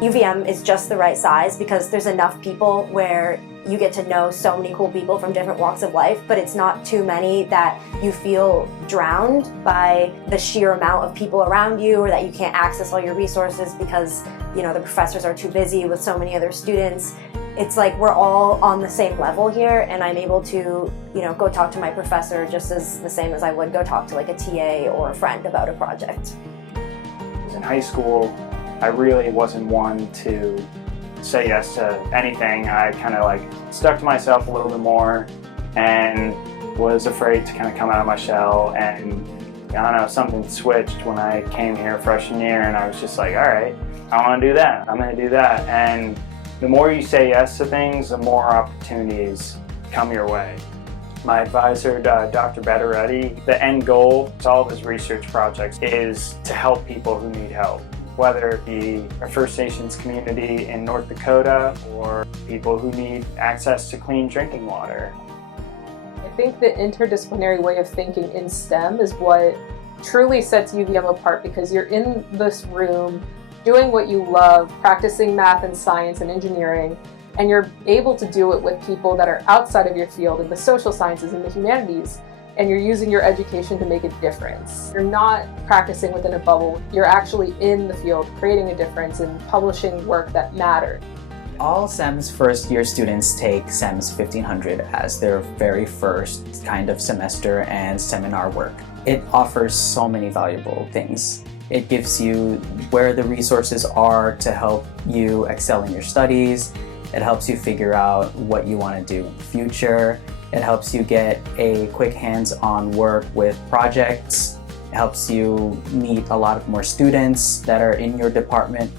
UVM is just the right size because there's enough people where you get to know so many cool people from different walks of life, but it's not too many that you feel drowned by the sheer amount of people around you, or that you can't access all your resources because, you know, the professors are too busy with so many other students. It's like we're all on the same level here, and I'm able to, you know, go talk to my professor just as the same as I would go talk to like a TA or a friend about a project. In high school, I really wasn't one to say yes to anything. I kind of like stuck to myself a little bit more and was afraid to kind of come out of my shell, and I don't know, something switched when I came here freshman year, and I was just like, all right, I want to do that, I'm going to do that. And the more you say yes to things, the more opportunities come your way. My advisor, Dr. Betteretti, the end goal to all of his research projects is to help people who need help, whether it be a First Nations community in North Dakota or people who need access to clean drinking water. I think the interdisciplinary way of thinking in STEM is what truly sets UVM apart, because you're in this room doing what you love, practicing math and science and engineering, and you're able to do it with people that are outside of your field in the social sciences and the humanities, and you're using your education to make a difference. You're not practicing within a bubble, you're actually in the field creating a difference and publishing work that matters. All CEMS first year students take CEMS 1500 as their very first kind of semester and seminar work. It offers so many valuable things. It gives you where the resources are to help you excel in your studies. It helps you figure out what you want to do in the future. It helps you get a quick hands-on work with projects. It helps you meet a lot more students that are in your department.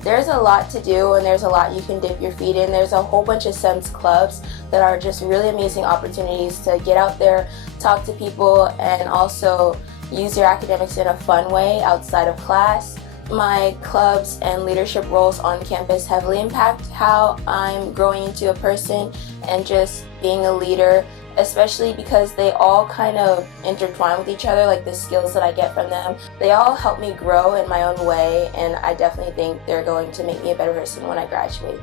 There's a lot to do, and there's a lot you can dip your feet in. There's a whole bunch of CEMS clubs that are just really amazing opportunities to get out there, talk to people, and also use your academics in a fun way outside of class. My clubs and leadership roles on campus heavily impact how I'm growing into a person and just being a leader, especially because they all kind of intertwine with each other, like the skills that I get from them. They all help me grow in my own way, and I definitely think they're going to make me a better person when I graduate.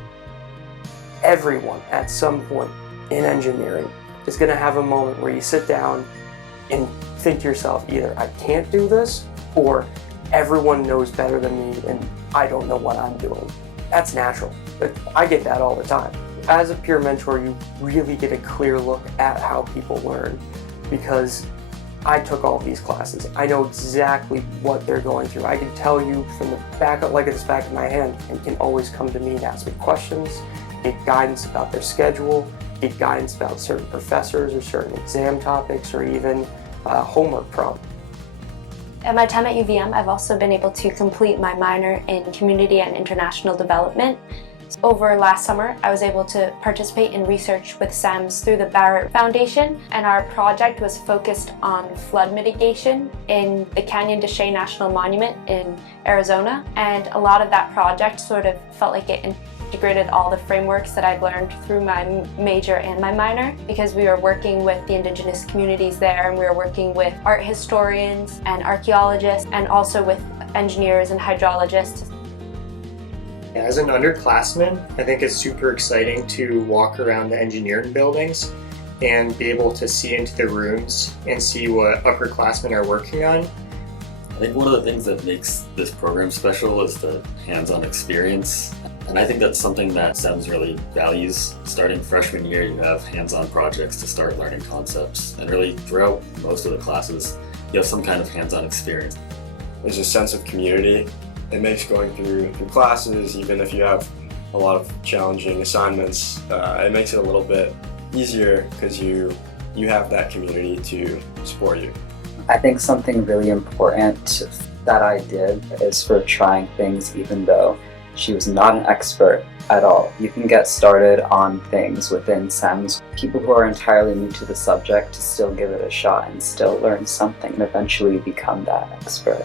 Everyone at some point in engineering is going to have a moment where you sit down and think to yourself, either I can't do this, or everyone knows better than me and I don't know what I'm doing. That's natural. I get that all the time. As a peer mentor, you really get a clear look at how people learn, because I took all of these classes. I know exactly what they're going through. I can tell you from the back of, like at this back of my hand, and can always come to me and ask me questions, get guidance about their schedule, get guidance about certain professors or certain exam topics, or even homework problems. At my time at UVM, I've also been able to complete my minor in Community and International Development. Over last summer, I was able to participate in research with CEMS through the Barrett Foundation, and our project was focused on flood mitigation in the Canyon de Chelly National Monument in Arizona. And a lot of that project sort of felt like it integrated all the frameworks that I've learned through my major and my minor, because we were working with the indigenous communities there, and we were working with art historians and archaeologists, and also with engineers and hydrologists. As an underclassman, I think it's super exciting to walk around the engineering buildings and be able to see into the rooms and see what upperclassmen are working on. I think one of the things that makes this program special is the hands-on experience. And I think that's something that CEMS really values. Starting freshman year, you have hands-on projects to start learning concepts. And really throughout most of the classes, you have some kind of hands-on experience. There's a sense of community. It makes going through classes, even if you have a lot of challenging assignments, it makes it a little bit easier because you have that community to support you. I think something really important that I did is for trying things even though she was not an expert at all. You can get started on things within CEMS. People who are entirely new to the subject to still give it a shot and still learn something and eventually become that expert.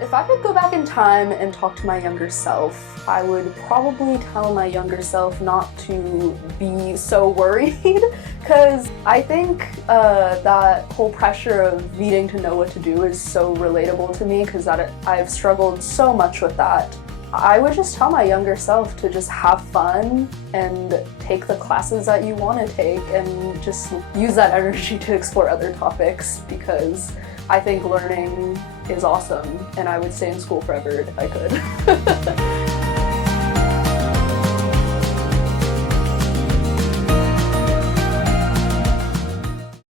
If I could go back in time and talk to my younger self, I would probably tell my younger self not to be so worried, because I think that whole pressure of needing to know what to do is so relatable to me, because I've struggled so much with that. I would just tell my younger self to just have fun and take the classes that you want to take and just use that energy to explore other topics, because I think learning is awesome and I would stay in school forever if I could.